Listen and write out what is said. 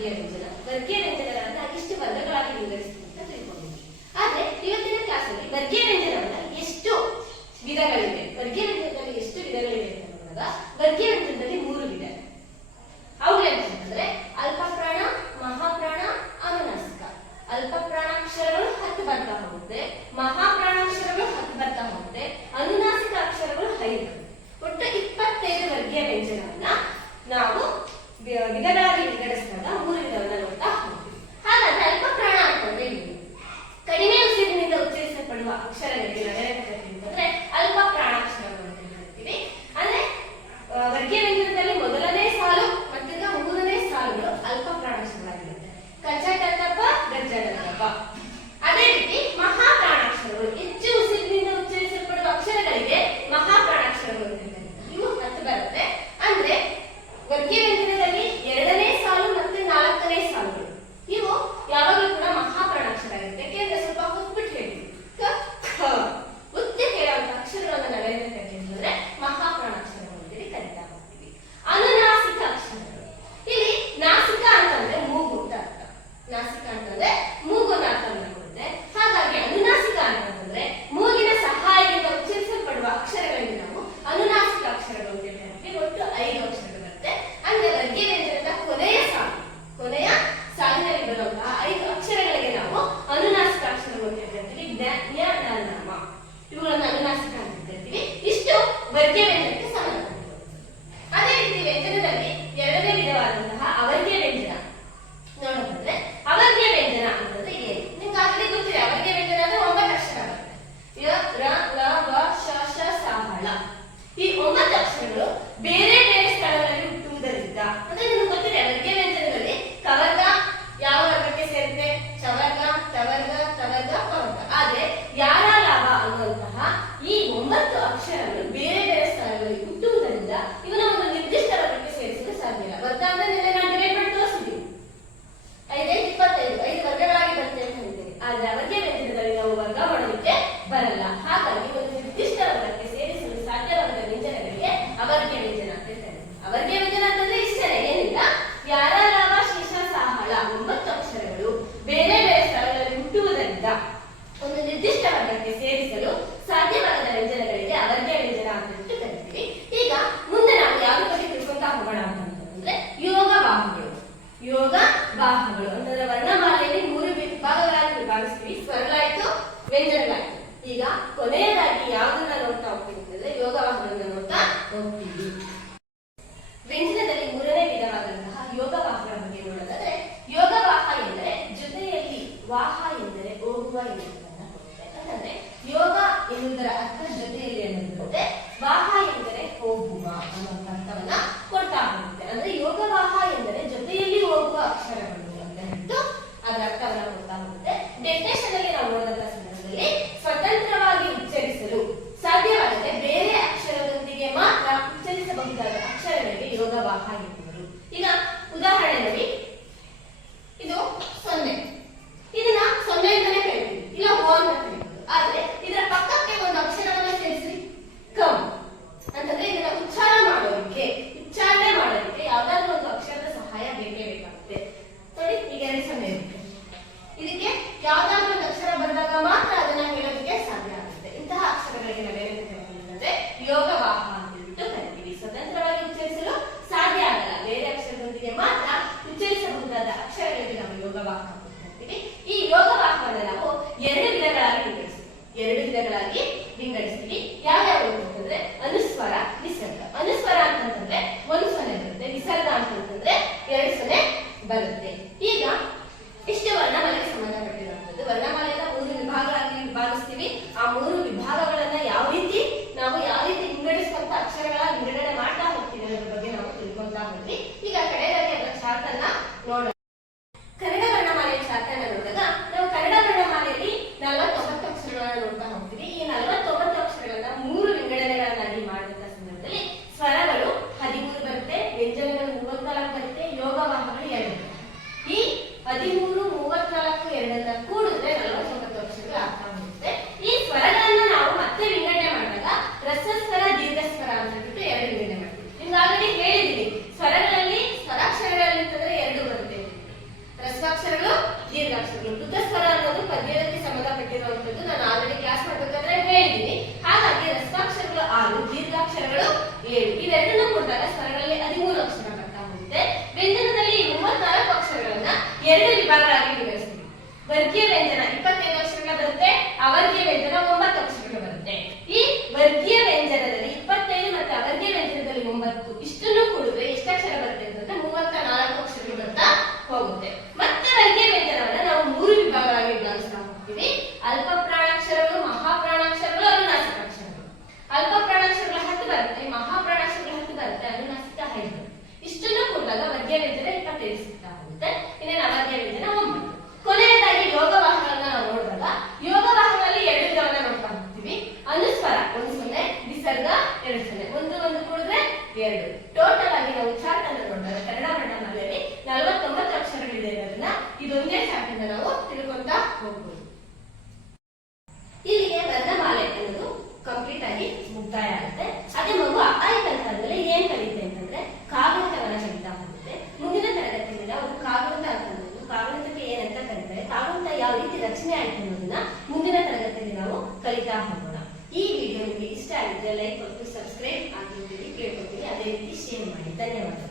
ವರ್ಗೀಯ ವ್ಯಂಜನ. ವರ್ಗೀಯ ವ್ಯಂಜನಗಳನ್ನ ಇಷ್ಟು ವರ್ಗಗಳಾಗಿ ವಿಂಗಡಿಸ್ತೀವಿ ಅಂತ ತಿಳ್ಕೊಂಡಿದ್ವಿ. ಆದ್ರೆ ಇವತ್ತಿನ ಕ್ಲಾಸಲ್ಲಿ ವರ್ಗೀಯ ವ್ಯಂಜನವನ್ನ ಎಷ್ಟು ವಿಧಗಳಿವೆ, ವರ್ಗೀಯ ವ್ಯಂಜನದಲ್ಲಿ ಎಷ್ಟು ವಿಧಗಳಿವೆ ಅಂತ ನೋಡಿದಾಗ ವರ್ಗೀಯ ವ್ಯಂಜನದಲ್ಲಿ 3 ವಿಧ. ಅವುಗಳೇನಂತಂದ್ರೆ ಅಲ್ಪಪ್ರಾಣ, ಮಹಾಪ್ರಾಣ, ಅನುನಾಸಿಕ. ಅಲ್ಪಪ್ರಾಣಾಕ್ಷರಗಳು 10 ಬರ್ತಾ ಹೋಗುತ್ತೆ, ಮಹಾಪ್ರಾಣಾಕ್ಷರಗಳು 10 ಬರ್ತಾ ಹೋಗುತ್ತೆ, ಅನುನಾಸಿಕ ಅಕ್ಷರಗಳು 5. ಒಟ್ಟು 25 ವರ್ಗೀಯ ವ್ಯಂಜನವನ್ನ ನಾವು ವಿಧಗಳಾಗಿ ವಿಂಗಡಿಸಿದಾಗ 3 ವಿಧವನ್ನ ನೋಡ್ತಾ ಹೋಗ್ತೀವಿ. ಹಾಗಾದ್ರೆ ಅಲ್ಪಪ್ರಾಣ ಅಂತಂದ್ರೆ ಏನು? ಕಡಿಮೆ ಉಸಿರಿನಿಂದ ಉಚ್ಚರಿಸಲ್ಪಡುವ ಅಕ್ಷರಗಳಿಗೆ ನಾವೇನಂತ ಕರಿತೀವಿ ಅಂತಂದ್ರೆ ಅಲ್ಪಪ್ರಾಣಾಕ್ಷರಗಳು ಅಂತ ಹೇಳ್ತೀವಿ. ಅಂದ್ರೆ ವರ್ಗೀಯ ವ್ಯಂಜನದಲ್ಲಿ ಮೊದಲನೇ ಸಾಲು ಮತ್ತೀಗ 3ನೇ ಸಾಲುಗಳು ಅಲ್ಪಪ್ರಾಣಾಕ್ಷರಗಳಾಗಿರುತ್ತೆ. ಕಚಟತಪ, ಗಜ್ಜಡತಪ. ಅದೇ ರೀತಿ ಮಹಾಪ್ರಾಣಾಕ್ಷರಗಳು ಹೆಚ್ಚು ಉಸಿರಿನಿಂದ ಉಚ್ಚರಿಸಲ್ಪಡುವ ಅಕ್ಷರಗಳಿಗೆ ಮಹಾಪ್ರಾಣಾಕ್ಷರಗಳು ಅಂತ ಹೇಳ್ತಾರೆ. ಇವು 10 ಬರುತ್ತೆ. ಅಂದ್ರೆ ವರ್ಗೀಯ ವ್ಯಂಜನದಲ್ಲಿ 2ನೇ ಸಾಲು ಮತ್ತೆ 4ನೇ ಸಾಲುಗಳು ಇವು ಯಾವಾಗಲೂ ಕೂಡ ಮಹಾಪ್ರಾಣಾಕ್ಷರ ಆಗಿರುತ್ತೆ. ಯಾಕೆಂದ್ರೆ ಸ್ವಲ್ಪ ಹೊತ್ಬಿಟ್ಟು ಹೇಳ್ತೀವಿ. ಒತ್ತಿ ಹೇಳುವಂತ ಅಕ್ಷರಗಳನ್ನ ನಾವೇನ ಕರಿತೀವಿ ಅಂದ್ರೆ ಮಹಾಪ್ರಾಣಾಕ್ಷರಗಳು ಅಂತೇಳಿ ಕರಿತಾ ಹೋಗ್ತೀವಿ. ಅನುನಾಸಿಕ ಅಕ್ಷರಗಳು. ಇಲ್ಲಿ ನಾಸಿಕ ಅಂತಂದ್ರೆ ಮೂಗು ಅಂತ ಅರ್ಥ. ನಾಸಿಕ ಅಂತಂದ್ರೆ ಮೂಗು ಅಂತ ಅರ್ಥ ಕೊಡುತ್ತೆ. ಹಾಗಾಗಿ ಅನುನಾಸಿಕ ಅಂತಂದ್ರೆ ಮೂಗಿನ ಸಹಾಯದಿಂದ ಉಚ್ಚರಿಸಲ್ಪಡುವ ಅಕ್ಷರಗಳಿಗೆ ನಾವು ಅನುನಾಸಿಕ ಅಕ್ಷರಗಳು ಅಂತ ಹೇಳ್ತೀವಿ. ಒಟ್ಟು 5 ಅಕ್ಷರಗಳು ಬರುತ್ತೆ. ಅಂದ್ರೆ ವರ್ಗೀಯ ವ್ಯಂಜನದ ಕೊನೆಯ ಸಾಲಿನಲ್ಲಿ ಬರುವಂತಹ 5 ಅಕ್ಷರಗಳಿಗೆ ನಾವು ಅನುನಾಸಿಕ ಅಕ್ಷರಗಳು ಅಂತ ಹೇಳ್ತೀವಿ. ಜ್ಞ, ನ, ನ, ಮ ಇವುಗಳನ್ನು ಅನುನಾಸಿಕ ಅಂತ ಹೇಳ್ತೀವಿ. ಇಷ್ಟು ವರ್ಗೀಯ ವ್ಯಂಜನಕ್ಕೆ ಸಂಬಂಧಪಟ್ಟಿದೆ. ಅದೇ ರೀತಿ ವ್ಯಂಜನದಲ್ಲಿ 2ನೇ ವಿಧವಾದಂತಹ ಅವರ್ಗೀಯ ವ್ಯಂಜನ ನೋಡೋದಂದ್ರೆ ಅವರ್ಗೀಯ ವ್ಯಂಜನ ಅಂತಂದ್ರೆ ಏನು? ನಿಮ್ಗೆ ಆಗಲೇ ಗೊತ್ತಿದೆ. ಅವರ್ಗೀಯ ವ್ಯಂಜನ ಅಂದ್ರೆ 9 ಅಕ್ಷರ ಬರುತ್ತೆ. ಯ, ರ, ಲ, ವ, ಶ, ಶ, ಸ, ಹ, ಳ. ಈ 9 ಅಕ್ಷರಗಳು ಬೇರೆ ಬೇರೆ ಸ್ಥಳಗಳಲ್ಲಿ ಹುಟ್ಟುವುದರಿಂದ ಅಂದ್ರೆ ನಿಮ್ಗೆ ಗೊತ್ತಿದೆ ವರ್ಗೀಯ ವ್ಯಂಜನದಲ್ಲಿ ಕವರ್ಗ ಯಾವ ವರ್ಗಕ್ಕೆ ಸೇರುತ್ತೆ? ಚವರ್ಗ, ಟವರ್ಗ, ತವರ್ಗ, ಪವರ್ಗ. ಆದ್ರೆ ಯಾರ ಲಾಭ ಅನ್ನುವಂತಹ ಈ 9 ಅಕ್ಷರಗಳು ಬೇರೆ ಬೇರೆ ಸ್ಥಳಗಳಲ್ಲಿ ಹುಟ್ಟುವುದರಿಂದ ಇವನ್ನ ಒಂದು ನಿರ್ದಿಷ್ಟ ವರ್ಗಕ್ಕೆ ಸೇರಿಸಲು ಸಾಧ್ಯ ಇಲ್ಲ. ವರ್ಗ ಅಂದ್ರೆ ನಿನ್ನೆ ನಾನು ಡಿವೈಡ್ ಮಾಡಿ ತೋರಿಸಿದ್ದೀವಿ. 5 ವರ್ಗಗಳಾಗಿ ಬರುತ್ತೆ ಅಂತ ಹೇಳ್ತೀವಿ. ಆದ್ರೆ ಅವರ್ಗೀಯ ವ್ಯಂಜನದಲ್ಲಿ ನಾವು ವರ್ಗ ಮಾಡೋದಕ್ಕೆ ಬರಲ್ಲ. ಹಾಗಾಗಿ ಒಂದು ನಿರ್ದಿಷ್ಟ ವರ್ಗಕ್ಕೆ ಸೇರಿಸಲು ಸಾಧ್ಯವಾದ ವ್ಯಂಜನಗಳಿಗೆ ಅವರ್ಗೀಯ ವ್ಯಂಜನ ಅಂತ ಹೇಳ್ತಾರೆ. ಅವರ್ಗೀಯ ವ್ಯಂಜನ ಅಂತಂದ್ರೆ ಇಷ್ಟೇ, ಏನಿಲ್ಲ. ಯಾರ, ಲಾಭ, ಶೇಷ, ಸಾಹಳ 9 ಅಕ್ಷರಗಳು ಬೇರೆ ಬೇರೆ ಸ್ಥಳಗಳಲ್ಲಿ ಹುಟ್ಟುವುದರಿಂದ ಒಂದು ನಿರ್ದಿಷ್ಟ ವರ್ಗಕ್ಕೆ ಸೇರಿಸಲು ಸಾಧ್ಯವಾದ ವ್ಯಂಜನಗಳಿಗೆ ಅವರ್ಗೀಯ ವ್ಯಂಜನ ಅಂತ ಕರಿತೀವಿ. ಈಗ ಮುಂದೆ ನಾವು ಯಾವ ಬಗ್ಗೆ ತಿಳ್ಕೊಂತಾ ಹೋಗೋಣ ಅಂತಂದ್ರೆ ಯೋಗ ವಾಹಗಳು ಅಂತಂದ್ರೆ ವರ್ಣಮಾಲೆಯಲ್ಲಿ 3 ವಿಭಾಗಗಳಾಗಿ ವಿಭಾಗಿಸ್ತೀವಿ. ಸ್ವರಗಳಾಯ್ತು, ವ್ಯಂಜನಗಳಾಯ್ತು. ಈಗ ಕೊನೆಯದಾಗಿ ಯಾವುದನ್ನ ನೋಡ್ತಾ ಹೋಗ್ತೀವಿ ಅಂತಂದ್ರೆ ಯೋಗವಾಹಗಳನ್ನ ನೋಡ್ತಾ ಹೋಗ್ತೀವಿ. ವ್ಯಂಜನದಲ್ಲಿ 3ನೇ ವಿಧವಾದಂತಹ ಯೋಗವಾಹಗಳ ಬಗ್ಗೆ ನೋಡೋದಾದ್ರೆ ಯೋಗವಾಹ ಎಂದರೆ ಜೊತೆಯಲ್ಲಿ, ವಾಹ ಎಂದರೆ ಹೋಗುವ ಎನ್ನುವುದನ್ನ ಕೊಡುತ್ತೆ. ಅಂತಂದ್ರೆ ಯೋಗ ಎನ್ನುವುದರ ಅರ್ಥ ಜೊತೆಯಲ್ಲಿ ಅನ್ನೋದಿರುತ್ತೆ, ವಾಹ ಎಂದರೆ ಹೋಗುವ ಅನ್ನೋ ಅರ್ಥವನ್ನ ಕೊಡ್ತಾ ಹೋಗುತ್ತೆ. ಅಂದ್ರೆ ಯೋಗವಾಹ ಎಂದರೆ ಜೊತೆಯಲ್ಲಿ ಹೋಗುವ ಅಕ್ಷರಗಳು ಅಂತ ಹೇಳ್ತು ಅದರ ಅರ್ಥವನ್ನ ಕೊಡ್ತಾ ಹೋಗುತ್ತೆ. ಡೆಫಿನೇಷನ್ ಅಲ್ಲಿ ನಾವು ನೋಡಿದಂತಹ ಸಂದರ್ಭದಲ್ಲಿ ಸ್ವತಂತ್ರವಾಗಿ ಉಚ್ಚರಿಸಲು ಸಾಧ್ಯವಾಗದೆ ಬೇರೆ ಅಕ್ಷರದೊಂದಿಗೆ ಮಾತ್ರ ಉಚ್ಚರಿಸಬಹುದಾದ ಅಕ್ಷರಗಳಿಗೆ ಯೋಗವಾಹ ಎನ್ನುವರು. ಈಗ ಉದಾಹರಣೆ ನೋಡಿ, ಇದು 0. ಇದನ್ನ 0 ಅಂತಾನೆ ಕರಿತೀವಿ, ಇಲ್ಲ ಓ ಅಂತ ಕರಿತೀವಿ. ಆದ್ರೆ ಇದರ ಪಕ್ಕಕ್ಕೆ ಒಂದು ಅಕ್ಷರವನ್ನ ಸೇರಿಸಿ ಕಂ ಅಂತಂದ್ರೆ ಇದನ್ನ ಉಚ್ಚಾರಣೆ ಮಾಡೋದಕ್ಕೆ ಯಾವ್ದಾದ್ರು ಒಂದು ಅಕ್ಷರದ ಸಹಾಯ ಬೇಕೇ ಬೇಕಾಗುತ್ತೆ. ನೋಡಿ, ಈಗ 2 0 ಇರುತ್ತೆ. ಇದಕ್ಕೆ ಯಾವ್ದಾದ್ರು ಒಂದು ಅಕ್ಷರ ಬಂದಾಗ ಮಾತ್ರ ಅದನ್ನ ಹೇಳೋದಕ್ಕೆ ಸಾಧ್ಯ ಆಗುತ್ತೆ. ಇಂತಹ ಅಕ್ಷರಗಳಿಗೆ ನಾವೇನಂತ ಕರಿತೀವಿ ಅಂದ್ರೆ ಯೋಗವಾಹ ಅಂತ ಹೇಳ್ಬಿಟ್ಟು ಕರಿತೀವಿ. ಸ್ವತಂತ್ರವಾಗಿ ಉಚ್ಚರಿಸಲು ಸಾಧ್ಯ ಆಗಲ್ಲ, ಬೇರೆ ಅಕ್ಷರದೊಂದಿಗೆ ಮಾತ್ರ ಉಚ್ಚರಿಸಬಹುದಾದ ಅಕ್ಷರಗಳಿಗೆ ನಾವು ಯೋಗವಾಹ ಅಂತ ಕರಿತೀವಿ. ಈ ಯೋಗವಾಹವನ್ನು ನಾವು 2 ವಿಧಗಳಾಗಿ ವಿಂಗಡಿಸ್ತೀವಿ. ಯಾವ್ಯಾವ ಅಂತಂದ್ರೆ ಅನುಸ್ವರ, ವಿಸರ್ಗ. ಅನುಸ್ವರ ಅಂತಂದ್ರೆ 1 ಸೊನ್ನೆ ಬರುತ್ತೆ, ವಿಸರ್ಗ ಅಂತಂದ್ರೆ 2 ಸೊನ್ನೆ ಬರುತ್ತೆ. ಈಗ ಇಷ್ಟು ವರ್ಣಮಾಲೆಗೆ ಸಂಬಂಧಪಟ್ಟಿರುವಂತದ್ದು. ವರ್ಣಮಾಲೆಯನ್ನ 3 ವಿಭಾಗಗಳಾಗಿ ವಿಭಾಗಿಸ್ತೀವಿ. ಆ 3 ವಿಭಾಗಗಳನ್ನ ಯಾವ ರೀತಿ ವಿಂಗಡಿಸುವಂತ ಅಕ್ಷರಗಳ ವಿಂಗಡಣೆ ಮಾಡ್ತಾ ಹೋಗ್ತೀವಿ ಅನ್ನೋದ್ರ ಬಗ್ಗೆ ನಾವು ತಿಳ್ಕೊಂತಾ ಹೋದ್ವಿ. ಈಗ ಕಡೆಯದಾಗಿ ಅದರ ಚಾರ್ಟ್ ಅನ್ನ ನೋಡೋಣ. ಕನ್ನಡ ವರ್ಣಮಾಲೆಯ ಚಾರ್ಟ್ ಅನ್ನ ನೋಡಿದಾಗ ನಾವು ಕನ್ನಡ ವರ್ಣಮಾಲೆಯಲ್ಲಿ 49 ಅಕ್ಷರಗಳನ್ನ ನೋಡ್ತಾ ಹೋಗ್ತೀವಿ. ಈ 49 ಅಕ್ಷರಗಳನ್ನ 3 ವಿಂಗಡಣೆಗಳನ್ನಾಗಿ ಮಾಡಿದಂತ ಸಂದರ್ಭದಲ್ಲಿ ಸ್ವರಗಳು 13 ಬರುತ್ತೆ, ವ್ಯಂಜನಗಳು 34 ಬರುತ್ತೆ, ಯೋಗವಾಹಗಳು 2 ಬರುತ್ತೆ. ಈ 13, 34, 2 ಕೂಡಿದ್ರೆ 49 ಅಕ್ಷರಗಳು ಆಗ್ತಾ ಹೋಗುತ್ತೆ. ಈ ಸ್ವರಗಳನ್ನ ನಾವು ಮತ್ತೆ ವಿಂಗಡಣೆ ಮಾಡಿದಾಗ ರಸಸ್ವರ, ದೀರ್ಘಸ್ವರ ಅಂತ ಹೇಳ್ಬಿಟ್ಟು 2 ವಿಂಗಡಣೆ ಮಾಡ್ತೀವಿ. ನಿಮ್ಗೆ ಆಲ್ರೆಡಿ ಹೇಳಿದೀನಿ, ಸ್ವರಗಳಲ್ಲಿ ಸ್ವರಾಕ್ಷರಗಳಲ್ಲಿ ಅಂತಂದ್ರೆ 2 ಬರುತ್ತೆ. ವರ್ಗೀಯ ವ್ಯಂಜನ 25 ಅಕ್ಷರಗಳು ಬರುತ್ತೆ, ಅವರ್ಗೀಯ ವ್ಯಂಜನ 9 ಅಕ್ಷರಗಳು ಬರುತ್ತೆ. ಈ ವರ್ಗೀಯ ವ್ಯಂಜನದಲ್ಲಿ 25 ಮತ್ತೆ ಅವರ್ಗೀಯ ವ್ಯಂಜನದಲ್ಲಿ 9 ಇಷ್ಟನ್ನು ಕೂಡಿದ್ರೆ ಎಷ್ಟು ಅಕ್ಷರ ಬರುತ್ತೆ ಅಂತಂದ್ರೆ 34 ಅಕ್ಷರಗಳು ಬರ್ತಾ ಹೋಗುತ್ತೆ. ಮತ್ತೆ ವರ್ಗೀಯ ವ್ಯಂಜನವನ್ನ ನಾವು 3 ವಿಭಾಗಗಳಾಗಿ ವಿಭಾಗಿಸ್ತಾ ಹೋಗ್ತೀವಿ. ಅಲ್ಪ ಪ್ರಾಣಾಕ್ಷರಗಳು, ಮಹಾಪ್ರಾಣಾಕ್ಷರಗಳು, ಅನುನಾಸಿಕ ಅಕ್ಷರಗಳು. ಅಲ್ಪ ಪ್ರಾಣಾಕ್ಷರಗಳು 10 ಬರುತ್ತೆ, ಮಹಾಪ್ರಾಣಾಕ್ಷರಗಳು 10 ಬರುತ್ತೆ, ಅನುನಾಸಿಕ 5. ಇಷ್ಟನ್ನು ಕೂಡಿದಾಗ ವರ್ಗೀಯ ವ್ಯಂಜನ 25 ಸಿಗ್ತಾ ಹೋಗುತ್ತೆ. ಇನ್ನೇನು ಅವರ್ಗೀಯ ವ್ಯಂಜನ 9. ಕೊನೆಯದಾಗಿ ಯೋಗವಾಹಗಳನ್ನ ನಾವು ನೋಡಿದಾಗ ಯೋಗವಾಹಗಳಲ್ಲಿ 2 ವಿಧವನ್ನ ನೋಡ್ತಾ ಹೋಗ್ತೀವಿ. ಅನುಸ್ವರ 1 0, ವಿಸರ್ಗ 2 0, ಒಂದು ಕೂಡಿದ್ರೆ 2. ಟೋಟಲ್ ಆಗಿ ನಾವು ಚಾರ್ಟ್ ಅನ್ನು ನೋಡಿದಾಗ ಕನ್ನಡ ವರ್ಣಮಾಲೆಯಲ್ಲಿ 49 ಅಕ್ಷರಗಳಿದೆ ಅನ್ನೋದನ್ನ ಇದೊಂದೇ ಚಾರ್ಟ್ ಇಂದ ನಾವು ತಿಳ್ಕೊಂತಾ ಹೋಗ್ಬೋದು. ಇಲ್ಲಿಗೆ ವರ್ಣಮಾಲೆ ಅನ್ನೋದು ಕಂಪ್ಲೀಟ್ ಆಗಿ ಮುಕ್ತಾಯ ಆಗುತ್ತೆ. ಅದೇ ಮಗು ಅ ಕಲಿತಾದ್ಮೇಲೆ ಏನ್ ಕಲಿತೆ ಅಂತಂದ್ರೆ ಕಾಗುಣಿತವನ್ನ ಕಲಿತಾ ಹೋಗುತ್ತೆ. ಮುಂದಿನ ತರಗತಿಯಲ್ಲಿ ನಾವು ಕಾಗುಣಿತ ಅಂತಂದ್ರೆ ಕಾಗುಣಿತಕ್ಕೆ ಏನಂತ ಕರೀತಾರೆ, ಕಾಗುಣಿತ ಯಾವ ರೀತಿ ರಚನೆ ಆಯ್ತು ಅನ್ನೋದನ್ನ ಮುಂದಿನ ತರಗತಿಯಲ್ಲಿ ನಾವು ಕಲಿತಾ ಹೋಗೋಣ. ಈ ವಿಡಿಯೋ ನಿಮಗೆ ಇಷ್ಟ ಆಗಿದ್ರೆ ಲೈಕ್ ಕೊಟ್ಟು ಸಬ್ಸ್ಕ್ರೈಬ್ ಆಗಿರ್ತೀವಿ ಕೇಳ್ಕೊತೀವಿ. ಅದೇ ರೀತಿ ಶೇರ್ ಮಾಡಿ. ಧನ್ಯವಾದ.